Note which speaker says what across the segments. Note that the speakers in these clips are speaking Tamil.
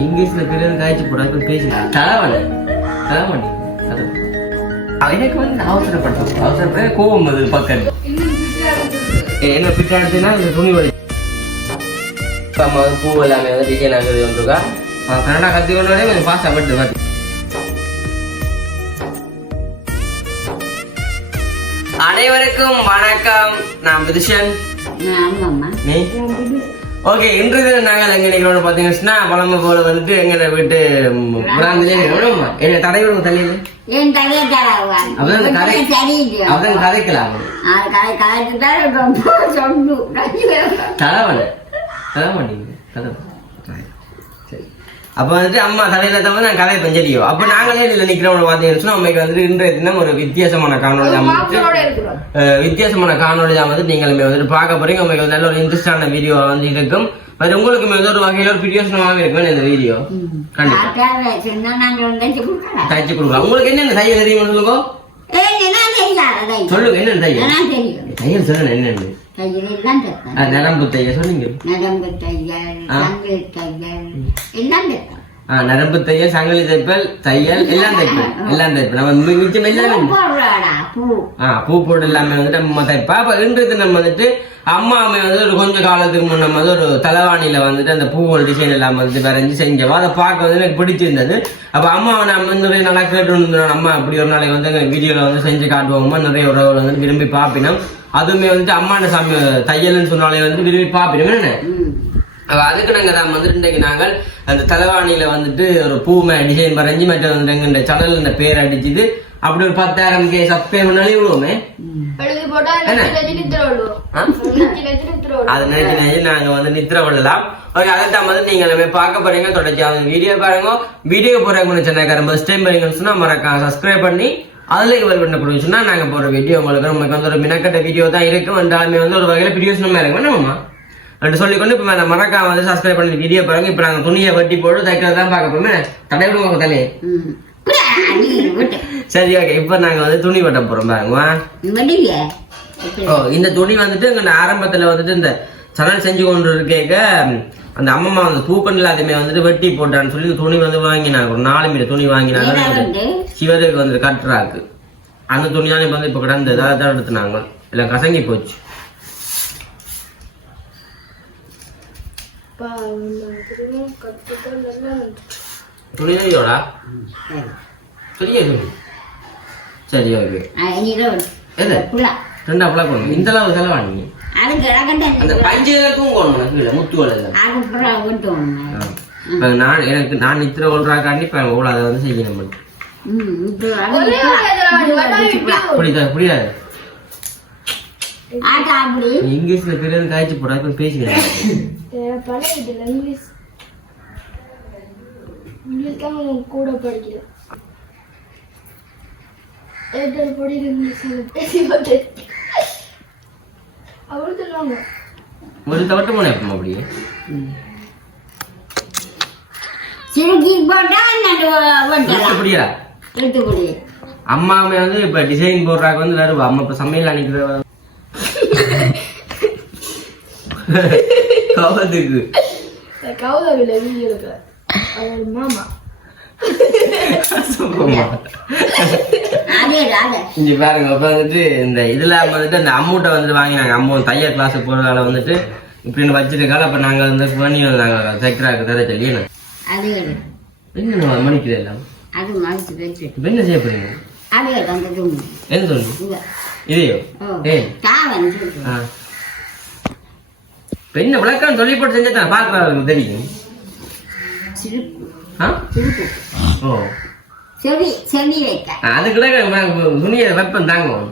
Speaker 1: இங்கிலீஷ்ல பெரிய காய்ச்சி போட இப்ப பேசலாம் தலைவணி தலைவணி எனக்கு வந்து அவசரப்பட்டோம் அவசரப்பட கோபம் அது பக்கம் என்ன பிட்டா எடுத்தீங்கன்னா இந்த துணி வலி. நம்ம பூ எல்லாமே வந்து டிசைன் ஆகுது வந்துருக்கா? கன்னடா கற்றுக்கொண்டே கொஞ்சம் ஃபாஸ்ட்டாக பட்டு பார்த்து அனைவருக்கும் வணக்கம். நான்
Speaker 2: ஆமாம்மா
Speaker 1: நீ? ஓகே இன்று தினம் நாங்கள் எங்க நினைக்கிறோம் பார்த்தீங்கன்னா பழமை போல வந்துட்டு எங்க வீட்டு பிராந்திலே நினைக்கிறோம் என்ன தடையோட தள்ளியில்
Speaker 2: என் தலையை தராவான்
Speaker 1: அப்பதான் இந்த கதை அவதான் கதைக்கலாம்.
Speaker 2: கதை கதைக்கு தான் ரொம்ப சொல்லு
Speaker 1: தலைவன் தலைவன் சரி அப்போ வந்துட்டு அம்மா தலையில தான் நான் கதை பஞ்சடியோ அப்போ நாங்களே இதில் நிற்கிறவங்க பார்த்தீங்கன்னு சொன்னா அம்மைக்கு வந்துட்டு இன்றைய தினம் ஒரு வித்தியாசமான காணொலி தான் வந்துட்டு வித்தியாசமான காணொலி தான் வந்து நீங்களுமே வந்துட்டு பார்க்க போறீங்க. உங்களுக்கு நல்ல ஒரு இன்ட்ரெஸ்டான வீடியோ வந்து இருக்கும். அது உங்களுக்கு ஏதோ ஒரு வகையில் ஒரு பிரியோசனமாக இருக்கும் இந்த வீடியோ கண்டிப்பா.
Speaker 2: சின்ன நாங்கள் நினைச்சு கொடுக்கலாம்.
Speaker 1: தைச்சு கொடுக்கலாம். உங்களுக்கு என்னென்ன தையல் தெரியும் சொல்லுங்க?
Speaker 2: என்ன தெரியாது
Speaker 1: சொல்லுங்க என்னென்ன தையல்?
Speaker 2: தெரியும்.
Speaker 1: தையல் சொல்லுங்க என்னென்னு
Speaker 2: தையல் தைப்பேன்
Speaker 1: அஹ், நரம்பு தையல் சொன்னீங்க.
Speaker 2: நரம்பு தையல் தையல் எல்லாம் தைப்பேன்
Speaker 1: நரம்பு தையல் சங்கிலி தைப்பல் தையல் எல்லாம் தைப்பல் எல்லாம் தைப்பல் நம்ம மிச்சம் எல்லாமே
Speaker 2: பூ
Speaker 1: ஆ போட்டு எல்லாமே வந்துட்டு நம்ம தைப்பா அப்ப இன்றைய நம்ம வந்துட்டு அம்மா அம்மா வந்து ஒரு கொஞ்ச காலத்துக்கு முன்ன வந்து ஒரு தலைவாணியில வந்துட்டு அந்த பூவோட டிசைன் எல்லாம் வந்துட்டு வரைஞ்சி செஞ்சவா அதை பார்க்க வந்து எனக்கு பிடிச்சிருந்தது அப்ப அம்மாவை வந்து நிறைய நாளா கேட்டு அம்மா அப்படி ஒரு நாளைக்கு வந்து எங்க வீடியோல வந்து செஞ்சு காட்டுவோமா நிறைய உறவுகள் வந்து விரும்பி பார்ப்பினோம் அதுவுமே வந்துட்டு அம்மாண்ட சாமி தையல்னு சொன்னாலே வந்து விரும்பி பார்ப்பினோம் என்ன அதுக்கு நாங்க தான் வந்துட்டு இன்றைக்கு நாங்கள் அந்த தலைவாணியில வந்துட்டு ஒரு பூமை டிசைன் வரைஞ்சி மற்ற வந்து எங்க இந்த சேனல் இந்த பேர் அடிச்சுட்டு அப்படி ஒரு பத்தாயிரம் கே சப்பே முன்னாடி விடுவோமே
Speaker 2: ம்.
Speaker 3: எழுதி போட்டா
Speaker 1: என்ன?
Speaker 3: நெத்தி நெத்தி நித்திர விடுவோம்
Speaker 1: ஆ?
Speaker 3: நெத்தி நெத்தி நித்திர விடுவோம்
Speaker 1: அது நினைச்சு நினைச்சு நாங்க வந்து நித்திர விடலாம். ஓகே அதைத்தான் வந்து நீங்க எல்லாமே பார்க்க போறீங்க. தொடர்ச்சி அந்த வீடியோ பாருங்க. வீடியோ போறவங்க சென்னைக்காரன் ஃபர்ஸ்ட் டைம் பாருங்கன்னு சொன்னா மறக்காம சப்ஸ்கிரைப் பண்ணி அதுல வெல் பண்ண கொடுங்க சொன்னா நாங்க போற வீடியோ உங்களுக்கு நமக்கு வந்து ஒரு மினக்கட்ட வீடியோ தான் இருக்கும். வந்தாலுமே வந்து ஒரு வகையில பிரியோசனமா இருக்கும் என்னமா ரெண்டு சொல்லிக்கொண்டு இப்ப நான் மறக்காம வந்து சப்ஸ்கிரைப் பண்ணி வீடியோ பாருங்க. இப்ப நாங்க துணியை வட்டி போட்டு தைக்கிறதா தான் பார்க்க போறோமே. தடைவிடுவோம் உங்க தலையை. சரி ஓகே இப்ப நாங்க வந்து துணி வெட்ட போறோம் பாருங்க. ஓ இந்த துணி வந்துட்டு இங்க ஆரம்பத்துல வந்துட்டு இந்த சணல் செஞ்சு கொண்டு இருக்கேக்க அந்த அம்மம்மா அந்த பூக்கண்டில் அதுமே வந்துட்டு வெட்டி போட்டான்னு சொல்லி துணி வந்து வாங்கினாங்க. ஒரு நாலு மீட்டர் துணி வாங்கினாங்க.
Speaker 2: வந்து?
Speaker 1: சிவருக்கு வந்து கட்டுறாக்கு. அந்த துணி தான் இப்ப வந்து இப்ப கிடந்தது. அதை தான் எடுத்துனாங்க. எல்லாம் கசங்கி போச்சு.
Speaker 2: சரி.
Speaker 1: ஓகே. ரெண்டு இந்த அளவு
Speaker 2: அது கிடக்கட்டும்
Speaker 1: அந்த. பஞ்சு கீழே.
Speaker 2: புறா விட்டோம்.
Speaker 1: இப்ப நான் எனக்கு நான் நித்திர ஒன்றாக்காண்டி இப்ப எவ்வளோ அதை வந்து செய்யணும். புரியுதா? புரியாது? இங்கிலீஷ்ல பெரிய காய்ச்சி போடா இப்ப பேசுகிறேன்
Speaker 3: பழகிட்டு இங்கிலீஷ் இங்கிலீஷ் தான் கூட படிக்கிறேன் ஏர்டெல் படி இங்கிலீஷ் பேசி பார்த்து அவரு சொல்லுவாங்க
Speaker 1: ஒரு தவட்டு போனேன் எப்பமா அப்படியே.
Speaker 2: சிறுகி போட்டா
Speaker 1: வந்து இப்ப டிசைன் போடுறாங்க வந்து வருவா. அம்மா இப்போ சமையல் அன்னைக்கு
Speaker 3: வீடியோ அவர் மாமா.
Speaker 1: இங்க பாருங்க வந்துட்டு இந்த இதுல வந்துட்டு அந்த அம்மூட்டை வந்துட்டு வாங்கினாங்க. அம்மா தையல் கிளாஸ் போறதால வந்துட்டு இப்படின்னு வச்சிருக்கால அப்ப நாங்க வந்து பண்ணி வந்தாங்க. தைக்கிறாக்கு தர சொல்லி என்ன? எல்லாம்? செய்ய போறீங்க? என்ன சொல்லு. இதையோ?
Speaker 2: ஓ.
Speaker 1: என்ன விளக்கம் சொல்லி போட்டு செஞ்சா பாக்குறவங்களுக்கு தெரியும்.
Speaker 2: சிரிப்பு.
Speaker 1: ஆ? ஓ.
Speaker 2: செவி செவி வைக்க.
Speaker 1: ஆ, அதுக்குள்ள துணியை வெப்பம் தாங்கும்.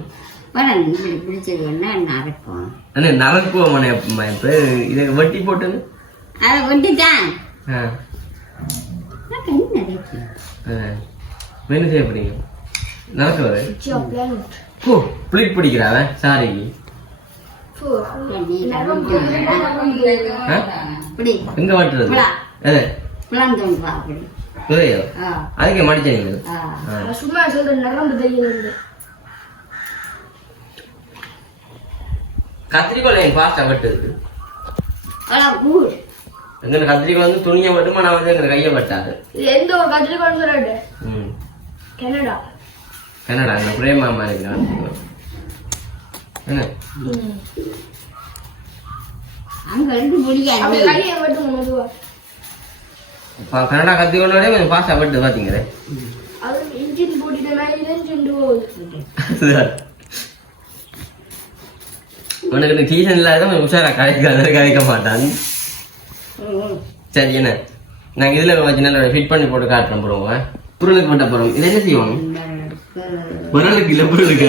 Speaker 2: பிடிச்சது நறுக்கும்
Speaker 1: அண்ணே நரக்குவோம் இப்ப இதை வெட்டி போட்டு
Speaker 2: அதை
Speaker 1: ஆ,
Speaker 2: எனக்கு என்ன
Speaker 1: என்ன செய்ய போறீங்க? நடக்குவது
Speaker 3: பிளானட்
Speaker 1: ஓ பிளிட் பிடிக்கிறாவ சாரி
Speaker 2: நீ நறுக்கு.
Speaker 1: ஆ?
Speaker 2: இப்படி
Speaker 1: எங்க வெட்டுறது? புதையோ அதுக்கு மடிச்சீங்க.
Speaker 3: சும்மா சொல்ற நரம்பு
Speaker 1: கத்திரிக்கோள் என் ஃபாஸ்டா வெட்டுது. எங்க கத்திரிக்காய் வந்து துணியை மட்டும் நான் வந்து எங்க கையை பட்டாது
Speaker 3: இது எந்த ஒரு கத்திரிக்காய் சொல்லிட்டு
Speaker 1: ம்.
Speaker 3: கனடா.
Speaker 1: கன்னடா இந்த பிரேமா மாதிரி என்ன?
Speaker 2: அங்க
Speaker 3: அப்படி
Speaker 2: முடியாது.
Speaker 3: கையை மட்டும்
Speaker 1: இப்போ கொஞ்சம் ஃபாஸ்ட்டாக பட்டு பார்த்தீங்களே
Speaker 3: அது இன்ஜின் போட்டுட்டு மேலே இன்ஜின் போகுது.
Speaker 1: உனக்கு டீசன் இல்லாத கொஞ்சம் உஷாரா கதைக்க கதைக்க மாட்டான். சரி என்ன? நாங்கள் இதில் வச்சு நல்லா ஃபிட் பண்ணி போட்டு காட்டுறோம் போகிறோம் பொருளுக்கு மட்டும் போகிறோம் இதை என்ன செய்வோம் பொருளுக்கு இல்லை பொருளுக்கு.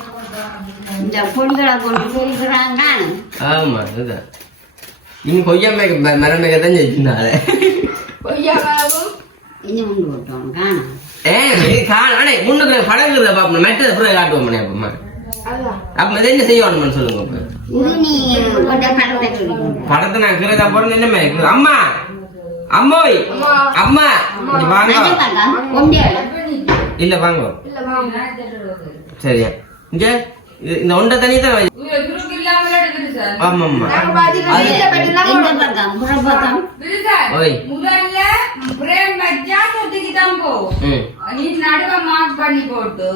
Speaker 2: இந்த பொண்களை கொண்டு போகிறாங்க
Speaker 1: ஆமாம் இதுதான் இன்னும் கொய்யா மேக மரம் மேக தான் செஞ்சிருந்தாலே
Speaker 3: கொய்யா மரமும்
Speaker 2: இன்னும் கொண்டு போட்டோம் காணும்.
Speaker 1: ஏ காண அடே முன்னுக்கு படகுறத பாப்போம் மெட்டதை அப்புறம் காட்டுவோம் அப்பம்மா.
Speaker 3: அதுதான்.
Speaker 1: அப்ப இதை என்ன செய்யணும்னு சொல்லுங்க
Speaker 2: படத்தை
Speaker 1: நான் கிரதா போறேன் என்ன மேய்க்கு? அம்மா! அம்மோய்! அம்மா! வாங்க. இல்ல வாங்க.
Speaker 3: இல்ல வாங்க.
Speaker 1: சரியா. இங்க? இந்த ஒன்றை தண்ணி தான் வை. ஆமா ஆமா
Speaker 3: நாங்க பாத்தீங்கன்னா வீட்டுல போயிட்டு
Speaker 2: இந்த பக்கம்? புறப்பக்கம்
Speaker 1: ஓய்.
Speaker 4: முதல்ல பிரேம் வச்சா சொத்துக்கு தான்
Speaker 1: ம்.
Speaker 4: நீ நடுவ மார்க் பண்ணி போட்டு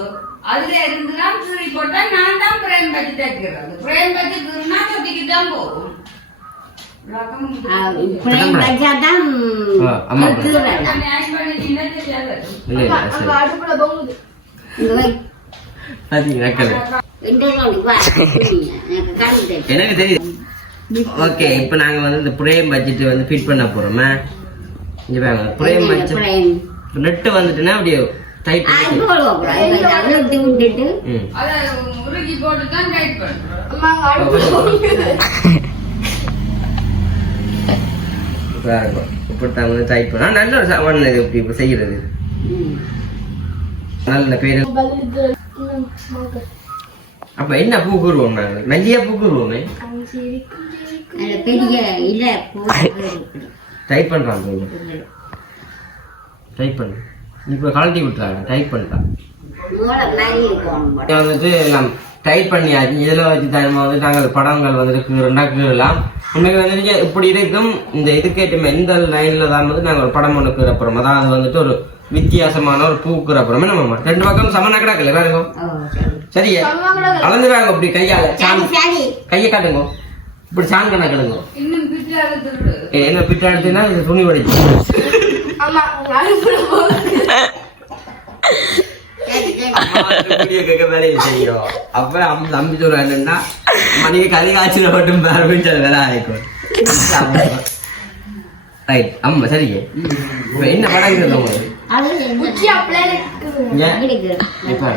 Speaker 4: அதுல இருந்துதான் கீறி போட்டா நான் தான் பிரேம் வச்சு தைக்கிறது. பிரேம் வச்சு கீறினா சொத்துக்கு தான் போகும் விளக்கம்
Speaker 2: பிரேம் வச்சாதான்
Speaker 1: ஆ, ஆமா.
Speaker 2: கீறல.
Speaker 4: நியாயம் பண்ணிட்டீங்கன்னா தெரியாது.
Speaker 2: எனக்கு
Speaker 1: தெரியுது ஓகே இப்போ நாங்க வந்து இந்த பிரேம் வச்சுட்டு வந்து ஃபிட் பண்ண போறோமே? இங்க பாருங்க பிரேம் வச்சு. நெட்டு வந்துட்டுனா அப்படியே டைட்
Speaker 2: ஆ, இப்ப போடுவோம். இந்த அழுத்தி விட்டுட்டு.
Speaker 1: ம்.
Speaker 4: அதை உருகி போட்டு தான் டைட் பண்றோம்.
Speaker 3: அம்மா அங்க அடுப்புல பொங்குது
Speaker 1: பாருங்க இப்படித்தான் வந்து டைப் பண்ணா நல்ல ஒரு சாமான் இது இப்படி இப்ப செய்யறது.
Speaker 2: ம்.
Speaker 1: நல்ல பேரு அப்ப என்ன பூ கூறுவோம் மல்லிகை பூ கூறுவோமே.
Speaker 2: பெரிய.
Speaker 1: டைப் பண்றான் டைப் பண்ணு. இப்போ கழட்டி விட்டுறாங்க. டைப் பண்ணிட்டான் வந்துட்டு நாம் டைப் பண்ணியாச்சு. இதில் வச்சு தான் வந்து நாங்கள் படங்கள் வந்துட்டு கீறுனா கீறலாம். உண்மைக்கு வந்துட்டு இப்படி இருக்கும். இந்த இதுக்கேற்ற எந்த லைனில் தான் வந்து நாங்கள் ஒரு படம் ஒன்று கீறப்புறோம் அதாவது வந்துட்டு ஒரு வித்தியாசமான ஒரு பூ கீறப்புறமே நம்ம ரெண்டு பக்கம் சமனா கிடக்கல பாருங்க
Speaker 2: ஓ, சரி.
Speaker 1: சரியா? அளந்து வாங்க இப்படி கையால. கையை காட்டுங்க. இப்படி சான் கணக்கிடுங்க என்ன பிட்டு இது துணி
Speaker 2: சரி.
Speaker 1: அப்ப தம்பி சொல்லுவாங்க என்னன்னா மணிக்கு கறி காய்ச்சல மட்டும் பேரபின்னு சொல்ல வேலை ரைட் ஆமா சரிங்க என்ன படம் உங்களுக்கு? இப்ப.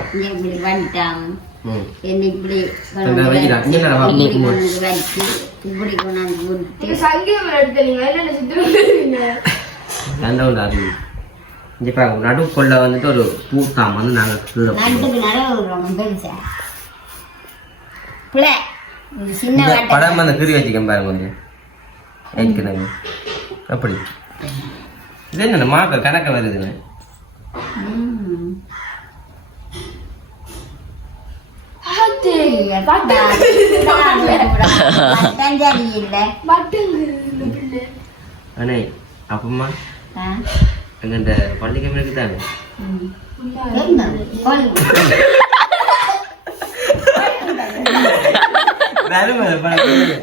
Speaker 1: நடுக்கொள்ள வந்துட்டு ஒரு பூத்தாம். வந்து நாங்க கீழே. படம் அந்த கீறி வச்சுக்கேன் பாருங்க கொஞ்சம். வைக்கணுங்க அப்படி. இது என்ன மாக்க கணக்க வருதுங்க. அண்ணே அப்பமா
Speaker 2: ஆ?
Speaker 1: அங்க இந்த பள்ளிக்கம் இருக்குதானே
Speaker 2: ம். என்ன? கோழி.
Speaker 3: ஒரு பக்கம் கூடி ஒரு பக்கம் கிரே நம்ம முடி பண்ணாங்க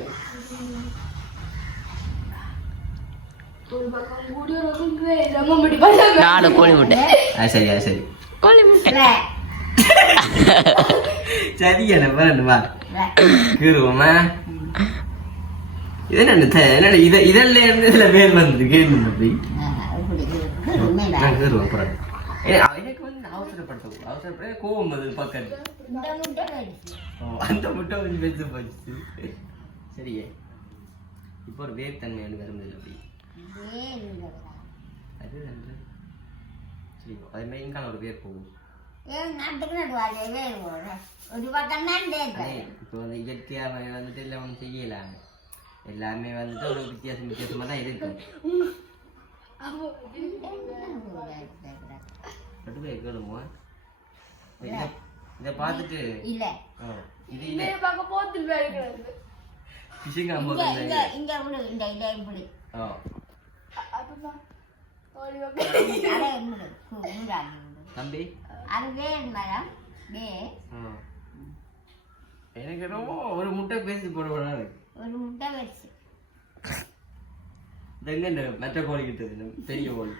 Speaker 5: நாலு கோழி முட்டை.
Speaker 1: அது சரி அது சரி.
Speaker 5: கோழி முட்டை.
Speaker 2: பிள்ளை,
Speaker 1: சரி என்ன பாருங்க வா.
Speaker 2: பிள்ளை.
Speaker 1: கீறுவோமா இது என்ன என்னடா இத இதெல்லாம் இருந்து இதுல அப்படி.
Speaker 2: உண்மைடா.
Speaker 1: நான் கீறுவோம் அப்புறம். எனக்கு வந்து அவசரப்படுத்த அவசரப்பட கோவம் அது பக்கத்து அந்த முட்டை கொஞ்சம் பெருசு போச்சு. சரியே. இப்போ ஒரு வேர் தன்மை வந்து வரும்போது அப்படி. அது வந்து சரி அதே மாதிரி இங்கால ஒரு வேர் போகும் இப்போ வந்து இயற்கையாக வந்துட்டு எல்லாம் ஒன்றும் செய்யலாம் எல்லாமே வந்துட்டு ஒரு வித்தியாசம் வித்தியாசமாக தான் இருக்கு பேர் கேளுமோ இதை இதை பார்த்துட்டு
Speaker 2: இல்ல
Speaker 1: இது இல்லை
Speaker 3: பார்க்க போத்தில்
Speaker 1: ஃபிஷிங்
Speaker 2: இங்க
Speaker 1: அம்மா
Speaker 2: இங்க இங்க விடு இந்த இதை இப்படி
Speaker 1: ஆ
Speaker 3: அதுதான்
Speaker 1: தம்பி எனக்கு என்னமோ ஒரு முட்டை பேசி போடுவோம்
Speaker 2: ஒரு முட்டை
Speaker 1: இது மற்ற கோழி கிட்டது பெரிய கோழி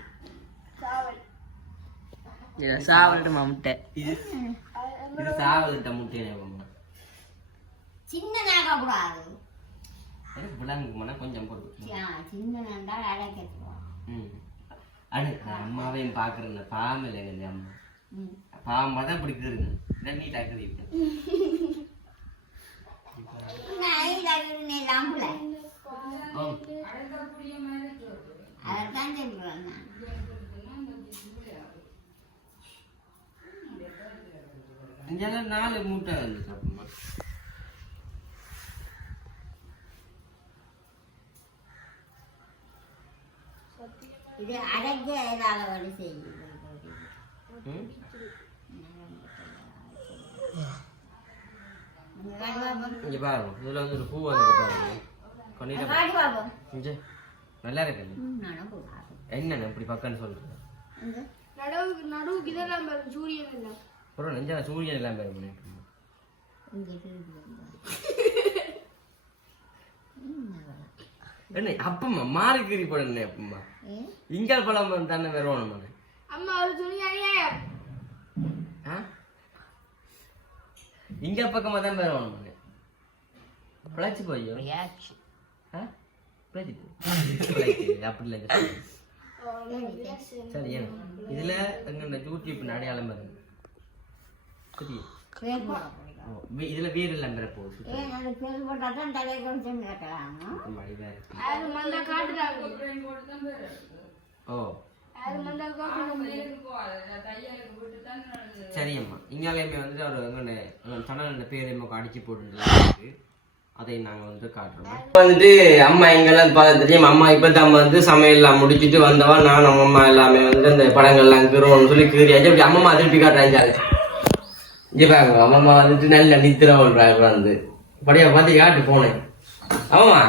Speaker 5: சாவல்ட்டு முட்டை
Speaker 1: இது இது முட்டை ஞாபகமா
Speaker 2: சின்ன
Speaker 1: விளாங்குக்கு மன கொஞ்சம் போட்டு
Speaker 2: சின்ன நண்டால் அடைக்கிறோம்
Speaker 1: ம் அடு அம்மாவையும் பார்க்குறேன் பாவம் இல்லைங்க அம்மா. பாவமாக தான் பிடிக்குதுங்க. இல்லை நீ டக்குது இங்கெல்லாம் நாலு மூட்டை வந்து சாப்பிடுமா
Speaker 2: இது அடைக்க ஏதாவது வழி செய்யும்
Speaker 1: இங்கே பாருங்க இதில் வந்து ஒரு பூ வந்து பாருங்க. இங்கே. நல்லா இருக்கு என்னண்ணே இப்படி பக்கம்னு சொல்கிறேன்
Speaker 2: இந்த
Speaker 3: நடுவுக்கு நடுவுக்கு இதெல்லாம் பாருங்க சூரியன் இல்லை.
Speaker 1: ஒரு நெஞ்சா சூரியன் எல்லாம் பேர் பண்ணிட்டு
Speaker 2: இங்கே திருப்பி
Speaker 1: என்ன அப்பம்மா? மாறுக்கீரி படம் அப்பம்மா. இங்கால் பழம் தானே வருவானு
Speaker 3: அம்மா ஒரு துணி
Speaker 1: இங்க பக்கமா தான் போய்? ஆ? பிழைச்சு பிழைச்சு அப்படி இல்லை சரி இதுல எங்க யூடியூப் அடையாளம் வருது சரி இதுல வேறு எல்லாம் பெற போகுது
Speaker 2: ஏன் அது பேர் தான் தலையை கொஞ்சம் கேட்கலாமா
Speaker 1: மடி வேற
Speaker 3: காட்டுறாங்க.
Speaker 1: ஓ. சரியம்மா. இங்காலையுமே வந்துட்டு அவர் எங்க சடன பேர் எம்மக்கு அடிச்சு போட்டு அதை நாங்க வந்து காட்டுறோம். வந்துட்டு அம்மா எங்கெல்லாம் பார்த்து தெரியும்? அம்மா இப்பதான் வந்து சமையல்லாம் முடிச்சிட்டு வந்தவா நான் நம்ம அம்மா எல்லாமே வந்து அந்த படங்கள்லாம் கீறோம்னு சொல்லி கீறியாச்சு. அப்படி அம்மா திருப்பி காட்டுறாங்க இங்க பாருங்க அம்மா வந்துட்டு நல்ல நித்திர விடுறாங்க வந்து படியா பார்த்து காட்டு போனேன் ஆமாம்மா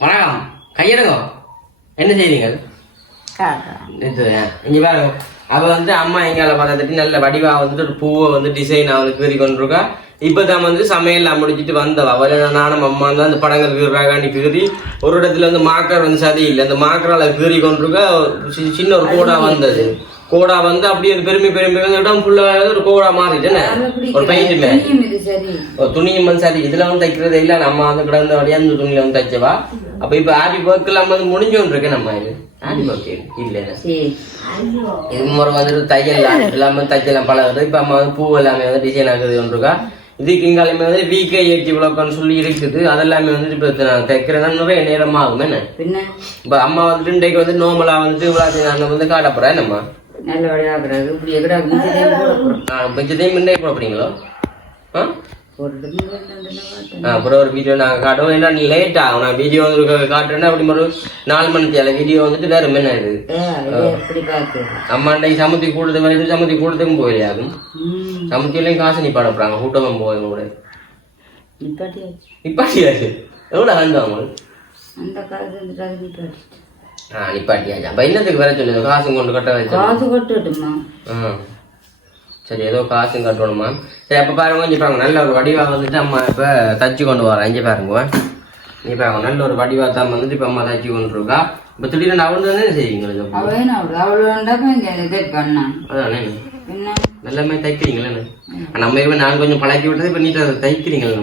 Speaker 1: வணக்கம். கையெடுங்க என்ன செய்றீங்க? நிறுத்துறேன் இங்க பாருங்க அவ வந்து அம்மா எங்கால பார்த்துட்டு நல்ல வடிவா வந்துட்டு ஒரு பூவை வந்து டிசைனா வந்து கீறி கொண்டிருக்கா. இப்பதான் வந்து சமையல்லாம் முடிச்சிட்டு வந்தவ. அவள நானும் அம்மா தான் அந்த படங்கள் கீறாண்டி கீறி ஒரு இடத்துல வந்து மாக்கர் வந்து சதி இல்லை. அந்த மாக்கரால கீறி கொண்டிருக்கா சின்ன ஒரு கோடா வந்தது. கோடா வந்து அப்படியே ஒரு பெருமை பெருமை வந்து இடம் ஃபுல்லா ஒரு கோடா மாறிட்டுன்னு ஒரு பெயிண்ட் மேல துணியும் வந்து சரி. இதுல வந்து தைக்கிறது இல்ல. நம்ம வந்து கிடந்த வழியா அந்த துணியில வந்து தைச்சவா? அப்ப இப்ப ஆரி ஒர்க் எல்லாம் வந்து முடிஞ்சோன்னு இருக்கு நம்ம இது. ஆரி ஒர்க் இல்ல இது முறை வந்துட்டு தையல் எல்லாமே தைக்கலாம் பழகுது இப்ப அம்மா வந்து பூ எல்லாமே வந்து டிசைன் ஆகுது ஒன்றுக்கா. இதுக்கு இங்காலுமே வந்து விகே ஏற்றி விளக்கம்னு சொல்லி இருக்குது. அதெல்லாமே வந்துட்டு இப்ப நான் தைக்கிறேன்னா நிறைய நேரம் ஆகும். என்ன? இப்ப அம்மா வந்துட்டு இன்றைக்கு வந்து நோமலா வந்துட்டு இவ்வளவு நாங்க வந்து காட்டப்போறேன் நம்ம
Speaker 4: நல்ல வழியாக்குறாரு இப்படி எங்கடா மிச்சத்தையும் போட போறோம்?
Speaker 1: நான் பெஞ்சதையும் முன்னே போட ஆ? அப்புறம் ஒரு வீடியோ நாங்கள் காட்டுவோம். ஏன்னா நீ லேட் ஆகும் நான் வீடியோ வந்து காட்டுறேன்னா அப்படி ஒரு நாலு மணி தேவை வீடியோ வந்துட்டு வேற என்ன
Speaker 4: பார்த்து?
Speaker 1: அம்மா அன்னைக்கு சமுத்தி கூடுறது வரைக்கும் சமுத்தி கூடுறதுக்கும் போயிடாது
Speaker 4: ம்.
Speaker 1: சமுத்தியிலையும் காசு நீ பாட போறாங்க. கூட்டமும் போகும் கூட.
Speaker 4: நிப்பாட்டியாச்சு.
Speaker 1: எவ்வளோ வேண்டாம் அவங்களுக்கு
Speaker 4: அந்த காசு
Speaker 1: நிப்பாட்டியாச்சு அப்போ என்னத்துக்கு வர சொல்லுங்க காசு கொண்டு கட்ட வச்சு
Speaker 4: காசு கொட்டுட்டுமா
Speaker 1: ஆ சரி ஏதோ காசும் கட்டணுமா சரி அப்போ பாருங்க இங்கே பாருங்க நல்ல ஒரு வடிவா வந்துட்டு அம்மா இப்போ தச்சு கொண்டு வரேன் இங்கே பாருங்க இங்கே பாருங்க நல்ல ஒரு வடிவா தான் வந்துட்டு இப்போ அம்மா தச்சு கொண்டு இருக்கா இப்போ திடீர்னு அவள் தானே செய்வீங்க
Speaker 4: அவளு அவளு பண்ணான்
Speaker 1: அதானே எல்லாமே தைக்கிறீங்களே நம்ம இவன் நான் கொஞ்சம் பழக்கி விட்டது இப்போ நீட்டா தைக்கிறீங்களே.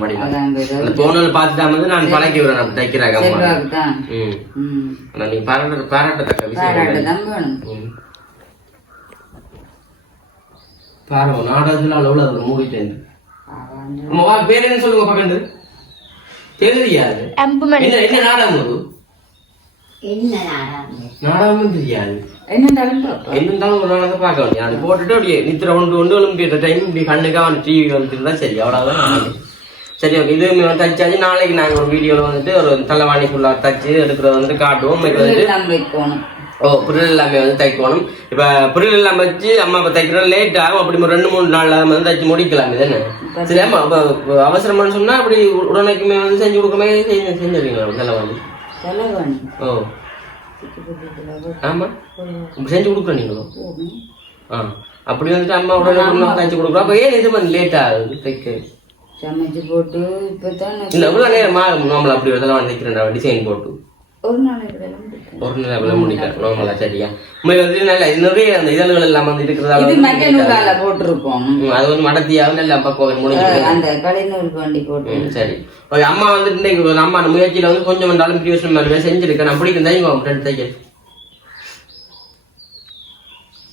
Speaker 1: அந்த போனல் பார்த்துட்டா வந்து நான் பழக்கி விடுறேன் நான் தைக்கிறாங்க ஆனா நீ பாராட்ட பாராட்டத்தக்க விஷயம். பாருங்க நாடகத்துல அளவுல அவர் மூடிட்டேன் அம்மா பேர் என்ன சொல்லுங்க பக்கண்டு தெரியாது என்ன என்ன நாடகம் அது?
Speaker 2: என்ன நாடாங்க
Speaker 1: நாடாவும் தெரியாது. என்னந்தாலும் ஒரு நாள் தான் பார்க்க வேண்டிய அது போட்டுட்டு அப்படியே நித்திர ஒன்று ஒன்று ஒலிம்பிய டைம் இப்படி கண்ணுக்கு அவன் டிவி வந்துட்டு சரி அவ்வளோதான் சரி ஓகே இது தச்சாச்சு நாளைக்கு நாங்கள் ஒரு வீடியோவில் வந்துட்டு ஒரு தலைவாணி ஃபுல்லாக தச்சு எடுக்கிறத வந்துட்டு காட்டுவோம் வந்துட்டு
Speaker 4: வைக்கணும்
Speaker 1: ஓ புரியல் எல்லாமே வந்து தைக்கணும் இப்போ புரியல் எல்லாம் வச்சு அம்மா இப்போ தைக்கிறோம் லேட் ஆகும் அப்படி ரெண்டு மூணு நாள்ல வந்து தைச்சு முடிக்கலாம் தானே சரி ஆமா இப்போ அவசரம்னு சொன்னா அப்படி உடனேக்குமே வந்து செஞ்சு கொடுக்கமே செஞ்சு செஞ்சிருவீங்களா தலைவாணி ஓ ஆமா. செஞ்சு கொடுக்குறோம் நீங்களும். ஆ. அப்படி வந்துட்டு அம்மா உடனே தைச்சு கொடுக்குறோம். அப்போ ஏன் இது வந்து லேட் ஆகுது? தைக்க.
Speaker 4: சமைச்சு போட்டு இப்பதான் நான்
Speaker 1: இல்லை இவ்வளோ நேரம் ஆகும்? நார்மலாக அப்படி தலைவாணி தைக்கிறேன் டிசைன் போட்டு.
Speaker 4: ஒரு நாளைக்கு வேலை முடிக்கும்.
Speaker 1: ஒரு நேரம் முடிக்கிறேன் நார்மலாக சரியா. உண்மை வந்து நல்ல நிறைய அந்த இதழ்கள் எல்லாம் வந்து இருக்கிறதால
Speaker 4: இது நூலால போட்டிருப்போம்.
Speaker 1: அது வந்து மடத்தியாவும் நல்ல பக்கம் முடிஞ்சு
Speaker 4: அந்த கலைநூல் வண்டி போட்டு.
Speaker 1: சரி. ஓகே அம்மா வந்து இன்னைக்கு அம்மா முயற்சியில வந்து கொஞ்சம் வந்தாலும் பிரியோசனம் மாதிரி செஞ்சிருக்கேன். நான் பிடிக்கும். தைங்க ரெண்டு தைக்க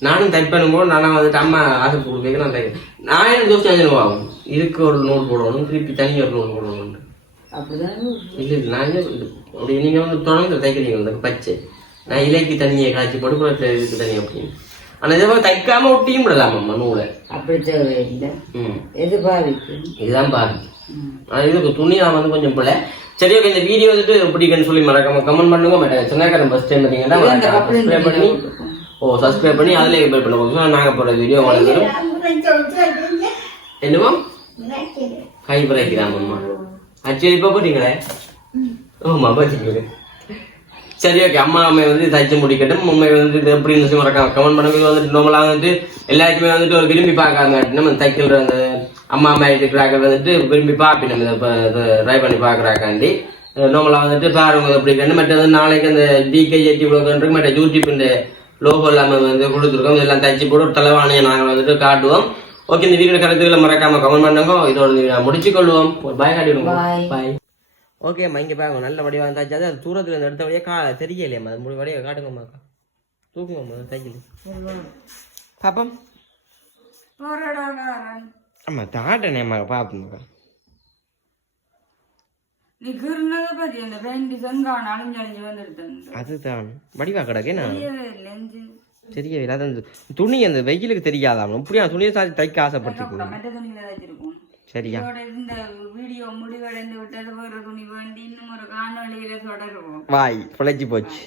Speaker 1: நானும் தைப்பேன் போது நானும் வந்துட்டு அம்மா ஆசை கொடுக்க நான் தைக்கிறேன் நான் எனக்கு யோசிச்சு ஆகும் இதுக்கு ஒரு நூல் போடணும் திருப்பி தனி ஒரு நூல் போடணும்
Speaker 4: அப்படிதான்.
Speaker 1: இல்லை இல்லை நான் அப்படி நீங்க வந்து தொடர்ந்து தைக்கிறீங்க இந்த பச்சை. நான் இலைக்கு தண்ணியை காய்ச்சி போட்டு கூட இதுக்கு தண்ணி அப்படின்னு. ஆனா இதை மாதிரி தைக்காம ஒட்டியும் விடலாம் அம்மா நூலை?
Speaker 4: அப்படி தேவையில்லை.
Speaker 1: ம்.
Speaker 4: எது பாதிக்கும்
Speaker 1: இதுதான் அது இதுக்கு துணியா வந்து கொஞ்சம் போல. சரி ஓகே இந்த வீடியோ வந்துட்டு பிடிக்குன்னு சொல்லி மறக்காம கமெண்ட் பண்ணுங்க. மறக்காம சொன்னாக்காரன் ஃபர்ஸ்ட் டைம் பார்த்தீங்கன்னா சப்ஸ்கிரைப் பண்ணி ஓ சப்ஸ்கிரைப் பண்ணி அதுலேயே பே பண்ண போதும் நாங்கள் போகிற வீடியோ வளர்ந்துடும் என்னமோ கை பிறக்கிறாம் அம்மா ஆக்சுவலி இப்போ போட்டீங்களே? ஆமா பார்த்தீங்களே சரி ஓகே அம்மா அம்மை வந்து தைச்சு முடிக்கட்டும். உண்மை வந்து இது எப்படி இருந்துச்சு மறக்காம கமெண்ட் பண்ணுங்க. வந்துட்டு நார்மலாக வந்துட்டு எல்லாருக்குமே வந்துட்டு ஒரு விரும்பி பார்க்காங்க நம்ம தைக்கிற அந்த அம்மா அம்மா இருக்கிறாங்க வந்துட்டு விரும்பி பார்ப்பி நம்ம இதை ட்ரை பண்ணி பார்க்குறாக்காண்டி. நார்மலாக வந்துட்டு பாருங்க எப்படி இருக்குன்னு மற்றது நாளைக்கு அந்த டிகே எட்டி விளக்குன்றது மற்ற யூடியூப் இந்த லோகோ எல்லாமே வந்து கொடுத்துருக்கோம். இதெல்லாம் தைச்சு போட்டு ஒரு தலைவாணியை நாங்கள் வந்துட்டு காட்டுவோம். ஓகே இந்த வீடியோ கருத்துக்களை மறக்காம கமெண்ட் பண்ணுங்க. இதோட முடிச்சுக்கொள்வோம் ஒரு பாய் காட்டிடுவோம். பாய் ஓகே அம்மா இங்கே பாருங்க நல்ல வடிவா இருந்தாச்சு அது தூரத்தில் இருந்து எடுத்த வழியாக கா தெரியலையம்மா அது முடி வடிவை காட்டுங்கம்மாக்கா தூக்குங்கம்மா தைக்கல பாப்பம்.
Speaker 4: போராடாகாரன்
Speaker 1: ஆமா தாட்டனேம்மா பாப்போம்க்கா
Speaker 4: நீ கிருந்ததை பத்தி அந்த பெயிண்ட் செங்கான அழிஞ்சு அழிஞ்சு வந்துடுது
Speaker 1: அதுதான். வடிவா கிடக்கு தெரியவே இல்லை அது துணி அந்த வெயிலுக்கு தெரியாதாம். இப்படியா துணியை சாதி தைக்க
Speaker 4: வச்சிருக்கோம்
Speaker 1: சரியா.
Speaker 4: இந்த வீடியோ முடிவடைந்து விட்டது. வேற துணி வேண்டி இன்னும் ஒரு காணொளியில தொடருவோம்.
Speaker 1: வாய் பிழைச்சி போச்சு.